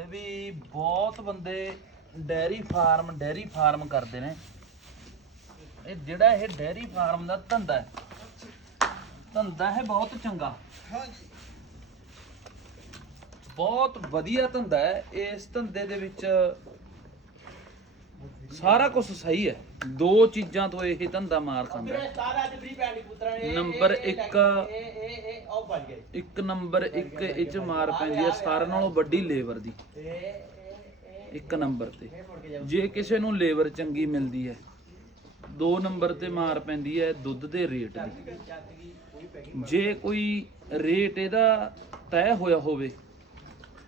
ਲੈ ਵੀ ਬਹੁਤ ਬੰਦੇ ਡੈਰੀ ਫਾਰਮ ਡੈਰੀ ਫਾਰਮ ਕਰਦੇ ਨੇ। ਇਹ ਜਿਹੜਾ ਇਹ ਡੈਰੀ ਫਾਰਮ ਦਾ ਧੰਦਾ ਹੈ। ਧੰਦਾ ਹੈ ਬਹੁਤ ਚੰਗਾ। ਹਾਂਜੀ। ਬਹੁਤ ਵਧੀਆ ਧੰਦਾ ਹੈ। ਇਸ ਧੰਦੇ ਦੇ ਵਿੱਚ ਸਾਰਾ ਕੁਝ ਸਹੀ ਹੈ। ਦੋ ਚੀਜ਼ਾਂ ਤੋਂ ਇਹ ਧੰਦਾ ਮਾਰ ਖਾਂਦਾ ਹੈ। ਸਾਰਾ ਅੱਜ ਫ੍ਰੀ ਪੈਂਡ ਪੁੱਤਰਾ ਇਹ ਨੰਬਰ ਇੱਕ- ਇਹ ਇਹ ਇਹ ਉਹ ਬਣ ਗਏ ਇੱਕ ਨੰਬਰ ਇੱਕ ਇਹ ਚ ਮਾਰ ਪੈਂਦੀ ਹੈ ਸਾਰਿਆਂ ਨਾਲੋਂ ਵੱਡੀ ਲੇਬਰ ਦੀ। ਇੱਕ ਨੰਬਰ ਤੇ। ਜੇ ਕਿਸੇ ਨੂੰ ਲੇਬਰ ਚੰਗੀ ਮਿਲਦੀ ਹੈ, ਦੋ ਨੰਬਰ ਤੇ ਮਾਰ ਪੈਂਦੀ ਹੈ ਦੁੱਧ ਦੇ ਰੇਟ ਦੀ। ਜੇ ਕੋਈ ਰੇਟ ਇਹਦਾ ਤੈਅ ਹੋਇਆ ਹੋਵੇ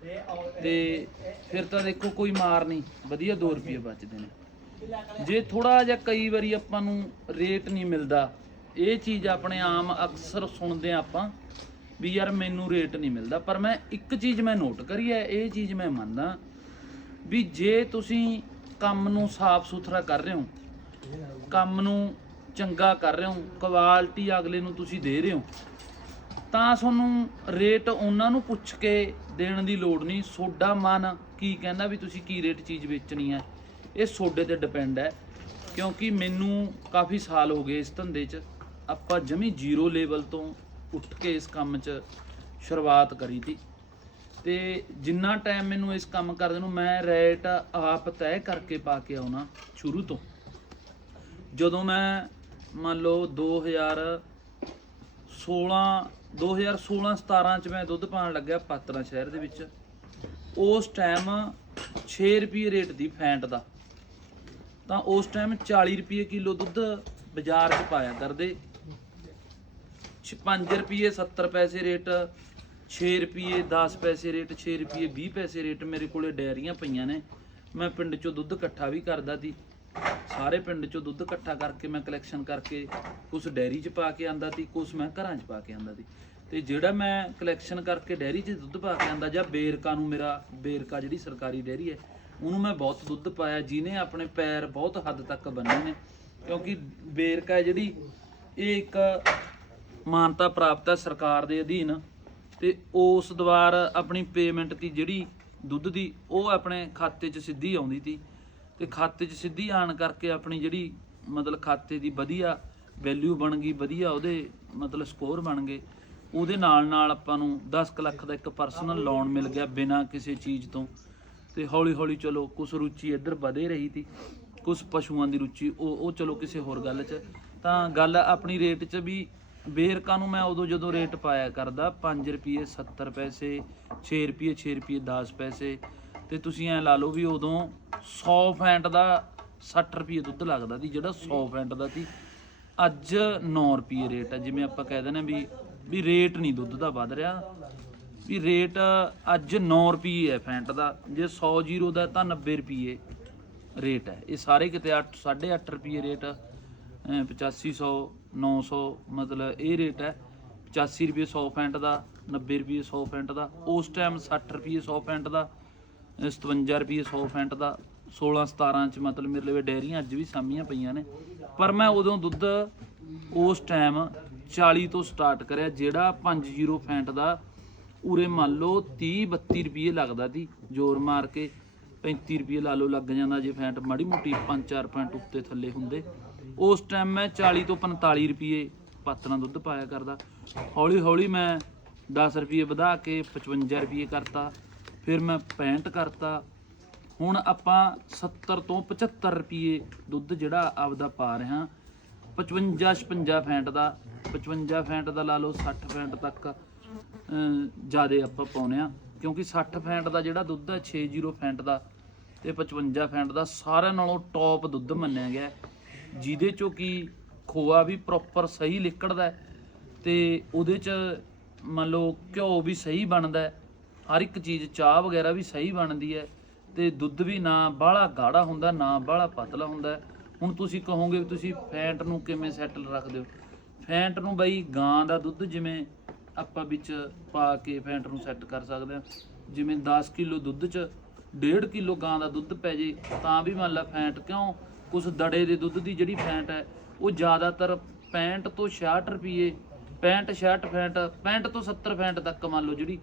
ਇਹ ਤੇ ਫਿਰ ਤਾਂ ਦੇਖੋ ਕੋਈ ਮਾਰ ਨਹੀਂ। ਵਧੀਆ 2 ਰੁਪਏ ਬਚਦੇ ਨੇ। ਜੇ ਥੋੜਾ ਜਿਹਾ ਕਈ ਵਾਰੀ ਆਪਾਂ ਨੂੰ ਰੇਟ ਨਹੀਂ ਮਿਲਦਾ, ਇਹ ਚੀਜ਼ ਆਪਣੇ ਆਮ ਅਕਸਰ ਸੁਣਦੇ ਆ ਆਪਾਂ ਵੀ ਯਾਰ ਮੈਨੂੰ ਰੇਟ ਨਹੀਂ ਮਿਲਦਾ। ਪਰ ਮੈਂ ਇੱਕ ਚੀਜ਼ ਮੈਂ ਨੋਟ ਕਰੀ ਹੈ, ਇਹ ਚੀਜ਼ ਮੈਂ ਮੰਨਦਾ ਵੀ ਜੇ ਤੁਸੀਂ ਕੰਮ ਨੂੰ ਸਾਫ਼ ਸੁਥਰਾ ਕਰ ਰਹੇ ਹੋ, ਕੰਮ ਨੂੰ ਚੰਗਾ ਕਰ ਰਹੇ ਹੋ ਕੁਆਲਿਟੀ ਅਗਲੇ ਨੂੰ ਤੁਸੀਂ ਦੇ ਰਹੇ ਹੋ, ਤਾਂ ਤੁਹਾਨੂੰ ਰੇਟ ਉਹਨਾਂ ਨੂੰ ਪੁੱਛ ਕੇ ਦੇਣ ਦੀ ਲੋੜ ਨਹੀਂ। ਸੋਡਾ ਮਨ ਕੀ ਕਹਿੰਦਾ ਵੀ ਤੁਸੀਂ ਕੀ ਰੇਟ ਚੀਜ਼ ਵੇਚਣੀ ਹੈ? ਇਹ ਸੋਡੇ ਤੇ ਡਿਪੈਂਡ ਹੈ, ਕਿਉਂਕਿ ਮੈਨੂੰ ਕਾਫੀ ਸਾਲ ਹੋ ਗਏ ਇਸ ਧੰਦੇ 'ਚ। ਆਪਾਂ ਜਮੀ ਜ਼ੀਰੋ ਲੈਵਲ ਤੋਂ ਉੱਠ ਕੇ ਇਸ ਕੰਮ 'ਚ ਸ਼ੁਰੂਆਤ ਕਰੀ ਤੀ। ਤੇ ਜਿੰਨਾ ਟਾਈਮ ਮੈਨੂੰ ਇਸ ਕੰਮ ਕਰਦੇ ਨੂੰ ਮੈਂ ਰੇਟ ਆਪ ਤੈਅ ਕਰਕੇ ਪਾ ਕੇ ਆਉਣਾ ਸ਼ੁਰੂ ਤੋਂ। ਜਦੋਂ ਮੈਂ ਮੰਨ ਲਓ 2016 2016 17 ਚ ਮੈਂ ਦੁੱਧ ਪਾਣ ਲੱਗਿਆ ਪਾਤਰਾ ਸ਼ਹਿਰ ਦੇ ਵਿੱਚ, ਉਸ ਟਾਈਮ 6 ਰੁਪਏ ਰੇਟ ਦੀ ਫੈਂਟ ਦਾ। ਤਾਂ ਉਸ ਟਾਈਮ 40 ਰੁਪਏ ਕਿਲੋ ਦੁੱਧ ਬਾਜ਼ਾਰ 'ਚ ਪਾਇਆ ਕਰਦੇ। 5 ਰੁਪਏ 70 ਪੈਸੇ ਰੇਟ 6 ਰੁਪਏ 10 ਪੈਸੇ ਰੇਟ 6 ਰੁਪਏ 20 ਪੈਸੇ ਰੇਟ ਮੇਰੇ ਕੋਲੇ ਡੈਰੀਆਂ ਪਈਆਂ ਨੇ। ਮੈਂ ਪਿੰਡ 'ਚੋਂ ਦੁੱਧ ਇਕੱਠਾ ਵੀ ਕਰਦਾ ਸੀ। ਸਾਰੇ ਪਿੰਡ 'ਚੋਂ ਦੁੱਧ ਇਕੱਠਾ ਕਰਕੇ ਮੈਂ ਕਲੈਕਸ਼ਨ ਕਰਕੇ ਕੁਝ ਡੈਰੀ 'ਚ ਪਾ ਕੇ ਆਂਦਾ ਸੀ ਕੁਝ ਮੈਂ ਘਰਾਂ 'ਚ ਪਾ ਕੇ ਆਂਦਾ ਸੀ। ਤੇ ਜਿਹੜਾ ਮੈਂ ਕਲੈਕਸ਼ਨ ਕਰਕੇ ਡੈਰੀ 'ਚ ਦੁੱਧ ਪਾ ਕੇ ਆਂਦਾ ਜਾਂ ਬੇਰਕਾ ਨੂੰ ਮੇਰਾ ਬੇਰਕਾ ਜਿਹੜੀ ਸਰਕਾਰੀ ਡੈਰੀ ਹੈ, ਉਹਨੂੰ ਮੈਂ ਬਹੁਤ ਦੁੱਧ ਪਾਇਆ, ਜਿਹਨੇ ਆਪਣੇ ਪੈਰ ਬਹੁਤ ਹੱਦ ਤੱਕ ਬੰਨੇ ਨੇ, ਕਿਉਂਕਿ ਬੇਰਕਾ ਹੈ ਜਿਹੜੀ, ਇਹ ਇੱਕ ਮਾਨਤਾ ਪ੍ਰਾਪਤ ਹੈ ਸਰਕਾਰ ਦੇ ਅਧੀਨ ਤੇ ਉਸ ਦਵਾਰ ਆਪਣੀ ਪੇਮੈਂਟ ਦੀ ਜਿਹੜੀ ਦੁੱਧ ਦੀ, ਉਹ ਆਪਣੇ ਖਾਤੇ 'ਚ ਸਿੱਧੀ ਆਉਂਦੀ ਸੀ ਤੇ ਖਾਤੇ 'ਚ ਸਿੱਧੀ ਆਣ ਕਰਕੇ ਆਪਣੀ ਜਿਹੜੀ ਮਤਲਬ ਖਾਤੇ ਦੀ ਵਧੀਆ ਵੈਲਿਊ ਬਣ ਗਈ, ਵਧੀਆ ਉਹਦੇ ਮਤਲਬ ਸਕੋਰ ਬਣ ਗਏ ਉਹਦੇ ਨਾਲ ਨਾਲ ਆਪਾਂ ਨੂੰ 10 ਕੁ ਲੱਖ ਦਾ ਇੱਕ ਪਰਸਨਲ ਲੋਨ ਮਿਲ ਗਿਆ ਬਿਨਾਂ ਕਿਸੇ ਚੀਜ਼ ਤੋਂ। ਤੇ ਹੌਲੀ ਹੌਲੀ ਚਲੋ ਕੁਛ ਰੁਚੀ ਇੱਧਰ ਵਧੇ ਰਹੀ ਤੀ ਕੁਛ ਪਸ਼ੂਆਂ ਦੀ ਰੁਚੀ, ਉਹ ਉਹ ਚਲੋ ਕਿਸੇ ਹੋਰ ਗੱਲ 'ਚ। ਤਾਂ ਗੱਲ ਆਪਣੀ ਰੇਟ 'ਚ ਵੀ ਬੇਰਕਾ ਨੂੰ ਮੈਂ ਉਦੋਂ ਜਦੋਂ ਰੇਟ ਪਾਇਆ ਕਰਦਾ 5 ਰੁਪਏ 70 ਪੈਸੇ 6 ਰੁਪਏ 6 ਰੁਪਏ 10 ਪੈਸੇ। ਤੇ ਤੁਸੀਂ ਐ ਲਾ ਲਓ ਵੀ ਉਦੋਂ 100 ਫੈਂਟ ਦਾ 60 ਰੁਪਏ ਦੁੱਧ ਲੱਗਦਾ ਸੀ, ਜਿਹੜਾ 100 ਫੈਂਟ ਦਾ ਸੀ। ਅੱਜ 9 ਰੁਪਏ ਰੇਟ ਹੈ ਜਿਵੇਂ ਆਪਾਂ ਕਹਿ ਦਿੰਦੇ ਵੀ ਵੀ ਰੇਟ ਨਹੀਂ ਦੁੱਧ ਦਾ ਵੱਧ ਰਿਹਾ। ਵੀ ਰੇਟ ਅੱਜ 9 ਰੁਪਏ ਹੈ ਫੈਂਟ ਦਾ। ਜੇ 100 ਜੀਰੋ ਦਾ ਤਾਂ 90 ਰੁਪਏ ਰੇਟ ਹੈ। ਇਹ ਸਾਰੇ ਕਿਤੇ 8 8.5 ਰੁਪਏ ਰੇਟ, ਅਹ 8500 900 ਮਤਲਬ ਇਹ ਰੇਟ ਹੈ। 85 ਰੁਪਏ 100 ਫੈਂਟ ਦਾ 90 ਰੁਪਏ 100 ਫੈਂਟ ਦਾ, ਉਸ ਟਾਈਮ 60 ਰੁਪਏ 100 ਫੈਂਟ ਦਾ, ਅਹ 57 ਰੁਪਏ 100 ਫੈਂਟ ਦਾ 16 17 ਚ ਮਤਲਬ ਮੇਰੇ ਲਈ ਡੈਰੀਆਂ ਅੱਜ ਵੀ ਸਾਮੀਆਂ ਪਈਆਂ ਨੇ। ਪਰ ਮੈਂ ਉਦੋਂ ਦੁੱਧ ਉਸ ਟਾਈਮ 40 ਤੋਂ ਸਟਾਰਟ ਕਰਿਆ, ਜਿਹੜਾ 50 ਫੈਂਟ ਦਾ ਉਰੇ ਮੰਨ ਲਓ 30 32 ਰੁਪਏ ਲੱਗਦਾ ਸੀ, ਜ਼ੋਰ ਮਾਰ ਕੇ 35 ਰੁਪਏ ਲਾ ਲਓ, ਲੱਗ ਜਾਂਦਾ ਜੇ ਫੈਂਟ ਮਾੜੀ ਮੋਟੀ 5-4 ਫੈਂਟ ਉੱਤੇ ਥੱਲੇ ਹੁੰਦੇ। ਉਸ ਟਾਈਮ ਮੈਂ 40 ਤੋਂ 45 ਰੁਪਏ ਪਾਤਰਾਂ ਦੁੱਧ ਪਾਇਆ ਕਰਦਾ। ਹੌਲੀ ਹੌਲੀ ਮੈਂ 10 ਰੁਪਏ ਵਧਾ ਕੇ 55 ਰੁਪਏ ਕਰਤਾ, ਫਿਰ ਮੈਂ 65 ਕਰਤਾ। ਹੁਣ ਆਪਾਂ 70 ਤੋਂ 75 ਰੁਪਏ ਦੁੱਧ ਜਿਹੜਾ ਆਪਦਾ ਪਾ ਰਿਹਾ 55 56 ਫੈਂਟ ਦਾ। 55 ਫੈਂਟ ਦਾ ਲਾ ਲਓ 60 ਫੈਂਟ ਤੱਕ ਜਿਆਦੇ ਆਪਾਂ ਪਾਉਨੇ ਆ। ਕਿਉਂਕਿ 60 ਫੈਂਟ ਦਾ ਜਿਹੜਾ ਦੁੱਧ ਹੈ 60 ਫੈਂਟ ਦਾ ਤੇ 55 ਫੈਂਟ ਦਾ, ਸਾਰਿਆਂ ਨਾਲੋਂ ਟੌਪ ਦੁੱਧ ਮੰਨਿਆ ਗਿਆ ਜਿਹਦੇ ਚੋਂ ਕੀ ਖੋਆ ਵੀ ਪ੍ਰੋਪਰ ਸਹੀ ਲਿਕੜਦਾ ਹੈ ਤੇ ਉਹਦੇ ਚ ਮੰਨ ਲਓ ਘਿਓ ਵੀ ਸਹੀ ਬਣਦਾ ਹਰ ਇੱਕ ਚੀਜ਼, ਚਾਹ ਵਗੈਰਾ ਵੀ ਸਹੀ ਬਣਦੀ ਹੈ ਤੇ ਦੁੱਧ ਵੀ ਨਾ ਬਾਹਲਾ ਗਾੜਾ ਹੁੰਦਾ, ਨਾ ਬਾਹਲਾ ਪਤਲਾ ਹੁੰਦਾ ਹੁਣ ਤੁਸੀਂ ਕਹੋਗੇ ਵੀ ਤੁਸੀਂ ਫੈਂਟ ਨੂੰ ਕਿਵੇਂ ਸੈਟਲ ਰੱਖਦੇ ਹੋ? ਫੈਂਟ ਨੂੰ ਬਈ ਗਾਂ ਦਾ ਦੁੱਧ ਜਿਵੇਂ ਆਪਾਂ ਵਿੱਚ ਪਾ ਕੇ ਫੈਂਟ ਨੂੰ ਸੈੱਟ ਕਰ ਸਕਦੇ ਹਾਂ। ਜਿਵੇਂ 10 ਕਿਲੋ ਦੁੱਧ ਚ 1.5 ਕਿਲੋ ਗਾਂ ਦਾ ਦੁੱਧ ਪੈ ਜੇ, ਤਾਂ ਵੀ ਮੰਨ ਲਾ ਫੈਂਟ ਕਿਉਂ? ਕੁਛ ਦੜੇ ਦੇ ਦੁੱਧ ਦੀ ਜਿਹੜੀ ਫੈਂਟ ਹੈ, ਉਹ ਜ਼ਿਆਦਾਤਰ 65 ਤੋਂ 66 ਰੁਪਏ 65 66 ਫੈਂਟ 65 ਤੋਂ 70 ਫੈਂਟ ਤੱਕ ਮੰਨ ਲਓ ਜਿਹੜੀ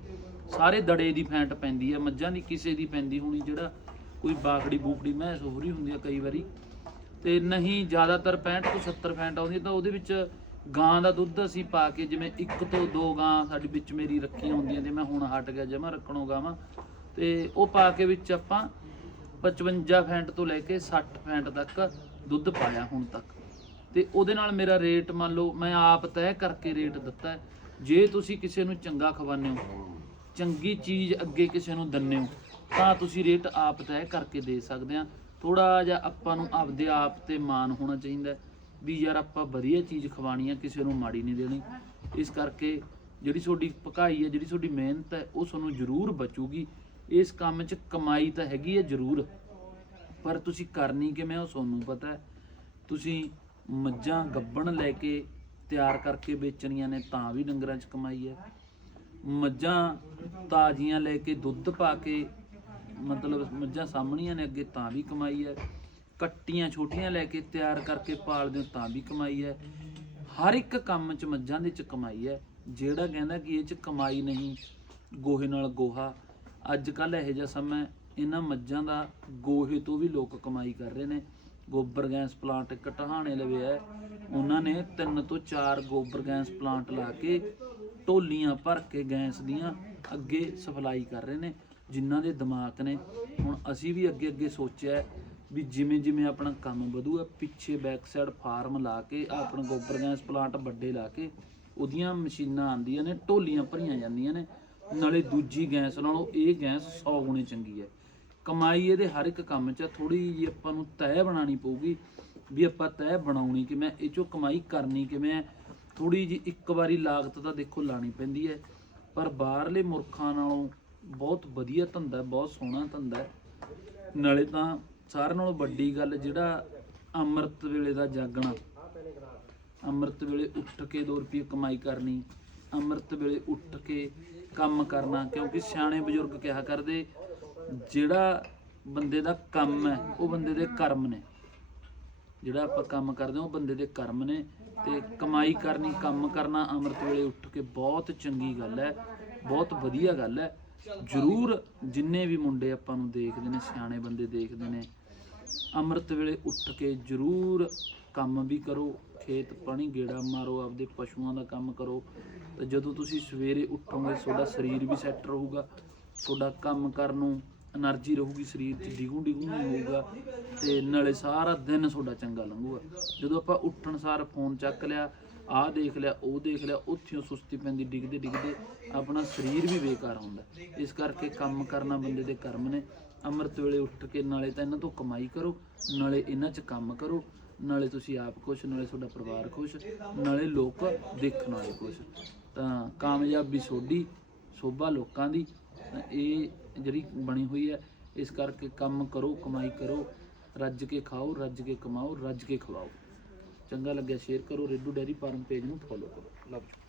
ਸਾਰੇ ਦੜੇ ਦੀ ਫੈਂਟ ਪੈਂਦੀ ਹੈ ਮੱਝਾਂ ਦੀ ਕਿਸੇ ਦੀ ਪੈਂਦੀ ਹੋਣੀ, ਜਿਹੜਾ ਕੋਈ ਬਾਖੜੀ ਬੂਕੜੀ ਮੈਂਸ ਹੋਰੀ ਹੁੰਦੀ ਹੈ ਕਈ ਵਾਰੀ। ਤੇ ਨਹੀਂ ਜ਼ਿਆਦਾਤਰ 65 ਤੋਂ 70 ਫੈਂਟ ਆਉਂਦੀ ਹੈ ਤਾਂ ਉਹਦੇ ਵਿੱਚ ਗਾਂ ਦਾ ਦੁੱਧ ਅਸੀਂ ਪਾ ਕੇ ਜਿਵੇਂ ਇੱਕ ਤੋਂ ਦੋ ਗਾਂ ਸਾਡੀ ਵਿੱਚ ਮੇਰੀ ਰੱਖੀਆਂ ਹੁੰਦੀਆਂ ਤੇ ਮੈਂ ਹੁਣ ਹਟ ਗਿਆ ਜਮਾ ਰੱਖਣੋਂ ਗਾਵਾਂ। ਤੇ ਉਹ ਪਾ ਕੇ ਵਿੱਚ ਆਪਾਂ 55 ਫੈਂਟ ਤੋਂ ਲੈ ਕੇ 60 ਫੈਂਟ ਤੱਕ ਦੁੱਧ ਪਾਇਆ ਹੁਣ ਤੱਕ। ਤੇ ਉਹਦੇ ਨਾਲ ਮੇਰਾ ਰੇਟ ਮੰਨ ਲਓ, ਮੈਂ ਆਪ ਤੈਅ ਕਰਕੇ ਰੇਟ ਦਿੱਤਾ ਜੇ ਤੁਸੀਂ ਕਿਸੇ ਨੂੰ ਚੰਗਾ ਖਵਾਉਂਦੇ ਹੋ, ਚੰਗੀ ਚੀਜ਼ ਅੱਗੇ ਕਿਸੇ ਨੂੰ ਦਿੰਦੇ ਹੋ, ਤਾਂ ਤੁਸੀਂ ਰੇਟ ਆਪ ਤੈਅ ਕਰਕੇ ਦੇ ਸਕਦੇ ਆ। ਥੋੜਾ ਜਿਹਾ ਆਪਾਂ ਨੂੰ ਆਪਦੇ ਆਪ ਤੇ ਮਾਣ ਹੋਣਾ ਚਾਹੀਦਾ ਹੈ। ਵੀ ਯਾਰ ਆਪਾਂ ਵਧੀਆ ਚੀਜ਼ ਖਵਾਣੀ ਆ, ਕਿਸੇ ਨੂੰ ਮਾੜੀ ਨਹੀਂ ਦੇਣੀ। ਇਸ ਕਰਕੇ ਜਿਹੜੀ ਤੁਹਾਡੀ ਪਕਾਈ ਹੈ ਜਿਹੜੀ ਤੁਹਾਡੀ ਮਿਹਨਤ ਹੈ ਉਹ ਤੁਹਾਨੂੰ ਜ਼ਰੂਰ ਬਚੂਗੀ। ਇਸ ਕੰਮ 'ਚ ਕਮਾਈ ਤਾਂ ਹੈਗੀ ਹੈ ਜ਼ਰੂਰ, ਪਰ ਤੁਸੀਂ ਕਰਨੀ ਕਿਵੇਂ ਉਹ ਤੁਹਾਨੂੰ ਪਤਾ ਹੈ। ਤੁਸੀਂ ਮੱਝਾਂ ਗੱਬਣ ਲੈ ਕੇ ਤਿਆਰ ਕਰਕੇ ਵੇਚਣੀਆਂ ਨੇ, ਤਾਂ ਵੀ ਡੰਗਰਾਂ 'ਚ ਕਮਾਈ ਹੈ ਮੱਝਾਂ ਤਾਜ਼ੀਆਂ ਲੈ ਕੇ ਦੁੱਧ ਪਾ ਕੇ, ਮਤਲਬ ਮੱਝਾਂ ਸਾਹਮਣੀਆਂ ਨੇ ਅੱਗੇ, ਤਾਂ ਵੀ ਕਮਾਈ ਹੈ ਕੱਟੀਆਂ ਛੋਟੀਆਂ ਲੈ ਕੇ ਤਿਆਰ ਕਰਕੇ ਪਾਲਦੇ ਹੋ ਤਾਂ ਵੀ ਕਮਾਈ ਹੈ। ਹਰ ਇੱਕ ਕੰਮ 'ਚ ਮੱਝਾਂ ਦੇ 'ਚ ਕਮਾਈ ਹੈ। ਜਿਹੜਾ ਕਹਿੰਦਾ ਕਿ ਇਹ 'ਚ ਕਮਾਈ ਨਹੀਂ, ਗੋਹੇ ਨਾਲ ਗੋਹਾ। ਅੱਜ ਕੱਲ ਇਹੋ ਜਿਹਾ ਸਮਾਂ ਇਹਨਾਂ ਮੱਝਾਂ ਦਾ ਗੋਹੇ ਤੋਂ ਵੀ ਲੋਕ ਕਮਾਈ ਕਰ ਰਹੇ ਨੇ। ਗੋਬਰ ਗੈਸ ਪਲਾਂਟ ਇੱਕ ਟਹਾਣੇ ਲਵੇ ਹੈ। ਉਹਨਾਂ ਨੇ ਤਿੰਨ ਤੋਂ ਚਾਰ ਗੋਬਰ ਗੈਸ ਪਲਾਂਟ ਲਾ ਕੇ ਢੋਲੀਆਂ ਭਰ ਕੇ ਗੈਸ ਦੀਆਂ ਅੱਗੇ ਸਪਲਾਈ ਕਰ ਰਹੇ ਨੇ, ਜਿਨ੍ਹਾਂ ਦੇ ਦਿਮਾਗ ਨੇ। ਹੁਣ ਅਸੀਂ ਵੀ ਅੱਗੇ ਅੱਗੇ ਸੋਚਿਆ ਵੀ ਜਿਵੇਂ ਜਿਵੇਂ ਆਪਣਾ ਕੰਮ ਵਧੂਗਾ, ਪਿੱਛੇ ਬੈਕ ਸਾਈਡ ਫਾਰਮ ਲਾ ਕੇ, ਆਪਣਾ ਗੋਬਰ ਗੈਸ ਪਲਾਂਟ ਵੱਡੇ ਲਾ ਕੇ, ਉਹਦੀਆਂ ਮਸ਼ੀਨਾਂ ਆਂਦੀਆਂ ਨੇ, ਢੋਲੀਆਂ ਭਰੀਆਂ ਜਾਂਦੀਆਂ ਨੇ। ਨਾਲੇ ਦੂਜੀ ਗੈਸ ਨਾਲੋਂ ਇਹ ਗੈਸ 100 ਗੁਣੇ ਚੰਗੀ ਹੈ। ਕਮਾਈ ਇਹਦੇ ਹਰ ਇੱਕ ਕੰਮ 'ਚ ਥੋੜੀ ਜਿਹੀ ਆਪਾਂ ਨੂੰ ਤੈਅ ਬਣਾਉਣੀ ਪਊਗੀ ਵੀ ਆਪਾਂ ਤੈਅ ਬਣਾਉਣੀ ਕਿ ਮੈਂ ਇਹ 'ਚੋਂ ਕਮਾਈ ਕਰਨੀ ਕਿਵੇਂ ਹੈ। ਥੋੜੀ ਜਿਹੀ ਇੱਕ ਵਾਰੀ ਲਾਗਤ ਤਾਂ ਦੇਖੋ ਲਾਣੀ ਪੈਂਦੀ ਹੈ, ਪਰ ਬਾਹਰਲੇ ਮੁਰਖਾਂ ਨਾਲੋਂ ਬਹੁਤ ਵਧੀਆ ਧੰਦਾ, ਬਹੁਤ ਸੋਹਣਾ ਧੰਦਾ ਨਾਲੇ ਤਾਂ ਸਾਰਿਆਂ ਨਾਲੋਂ ਵੱਡੀ ਗੱਲ ਜਿਹੜਾ ਅੰਮ੍ਰਿਤ ਵੇਲੇ ਦਾ ਜਾਗਣਾ। ਅੰਮ੍ਰਿਤ ਵੇਲੇ ਉੱਠ ਕੇ 2 ਰੁਪਏ ਕਮਾਈ ਕਰਨੀ, ਅੰਮ੍ਰਿਤ ਵੇਲੇ ਉੱਠ ਕੇ ਕੰਮ ਕਰਨਾ, ਕਿਉਂਕਿ ਸਿਆਣੇ ਬਜ਼ੁਰਗ ਕਿਹਾ ਕਰਦੇ, ਜਿਹੜਾ ਬੰਦੇ ਦਾ ਕੰਮ ਹੈ, ਉਹ ਬੰਦੇ ਦੇ ਕਰਮ ਨੇ। ਜਿਹੜਾ ਆਪਾਂ ਕੰਮ ਕਰਦੇ ਹਾਂ, ਉਹ ਬੰਦੇ ਦੇ ਕਰਮ ਨੇ। ਤੇ ਕਮਾਈ ਕਰਨੀ, ਕੰਮ ਕਰਨਾ, ਅੰਮ੍ਰਿਤ ਵੇਲੇ ਉੱਠ ਕੇ ਬਹੁਤ ਚੰਗੀ ਗੱਲ ਹੈ, ਬਹੁਤ ਵਧੀਆ ਗੱਲ ਹੈ। ਜ਼ਰੂਰ ਜਿੰਨੇ ਵੀ ਮੁੰਡੇ ਆਪਾਂ ਨੂੰ ਦੇਖਦੇ ਨੇ, ਸਿਆਣੇ ਬੰਦੇ ਦੇਖਦੇ ਨੇ ਅੰਮ੍ਰਿਤ ਵੇਲੇ ਉੱਠ ਕੇ ਜ਼ਰੂਰ ਕੰਮ ਵੀ ਕਰੋ, ਖੇਤ ਪਾਣੀ ਗੇੜਾ ਮਾਰੋ, ਆਪਦੇ ਪਸ਼ੂਆਂ ਦਾ ਕੰਮ ਕਰੋ। ਤੇ ਜਦੋਂ ਤੁਸੀਂ ਸਵੇਰੇ ਉੱਠੋਗੇ, ਤੁਹਾਡਾ ਸਰੀਰ ਵੀ ਸੈੱਟ ਰਹੂਗਾ। ਤੁਹਾਡਾ ਕੰਮ ਕਰਨ ਨੂੰ એનર્ਜੀ ਰਹੂਗੀ, ਸਰੀਰ 'ਚ ਡਿਗੂ ਡਿਗੂ ਨਹੀਂ ਹੋਊਗਾ। ਤੇ ਨਾਲੇ ਸਾਰਾ ਦਿਨ ਤੁਹਾਡਾ ਚੰਗਾ ਲੰਘੂਗਾ। ਜਦੋਂ ਆਪਾਂ ਉੱਠਣ ਸਾਰ ਫੋਨ ਚੱਕ ਲਿਆ ਆਹ ਦੇਖ ਲਿਆ, ਉਹ ਦੇਖ ਲਿਆ ਉੱਥੋਂ ਸੁਸਤੀ ਪੈਂਦੀ, ਡਿੱਗਦੇ ਡਿੱਗਦੇ ਆਪਣਾ ਸਰੀਰ ਵੀ ਬੇਕਾਰ ਹੁੰਦਾ ਇਸ ਕਰਕੇ ਕੰਮ ਕਰਨਾ ਬੰਦੇ ਦੇ ਕਰਮ ਨੇ। ਅੰਮ੍ਰਿਤ ਵੇਲੇ ਉੱਠ ਕੇ ਨਾਲੇ ਤਾਂ ਇਹਨਾਂ ਤੋਂ ਕਮਾਈ ਕਰੋ, ਨਾਲੇ ਇਹਨਾਂ 'ਚ ਕੰਮ ਕਰੋ, ਨਾਲੇ ਤੁਸੀਂ ਆਪ ਖੁਸ਼, ਨਾਲੇ ਤੁਹਾਡਾ ਪਰਿਵਾਰ ਖੁਸ਼, ਨਾਲੇ ਲੋਕ ਦੇਖਣ ਵਾਲੇ ਖੁਸ਼। ਤਾਂ ਕਾਮਯਾਬੀ ਸੋਢੀ, ਸੋਭਾ ਲੋਕਾਂ ਦੀ ਇਹ ਜਿਹੜੀ ਬਣੀ ਹੋਈ ਹੈ, ਇਸ ਕਰਕੇ ਕੰਮ ਕਰੋ, ਕਮਾਈ ਕਰੋ, ਰੱਜ ਕੇ ਖਾਓ, ਰੱਜ ਕੇ ਕਮਾਓ, ਰੱਜ ਕੇ ਖਵਾਓ। ਚੰਗਾ ਲੱਗਿਆ ਸ਼ੇਅਰ ਕਰੋ ਰੇਡੂ ਡੈਰੀ ਫਾਰਮ ਪੇਜ ਨੂੰ ਫੋਲੋ ਕਰੋ। Love you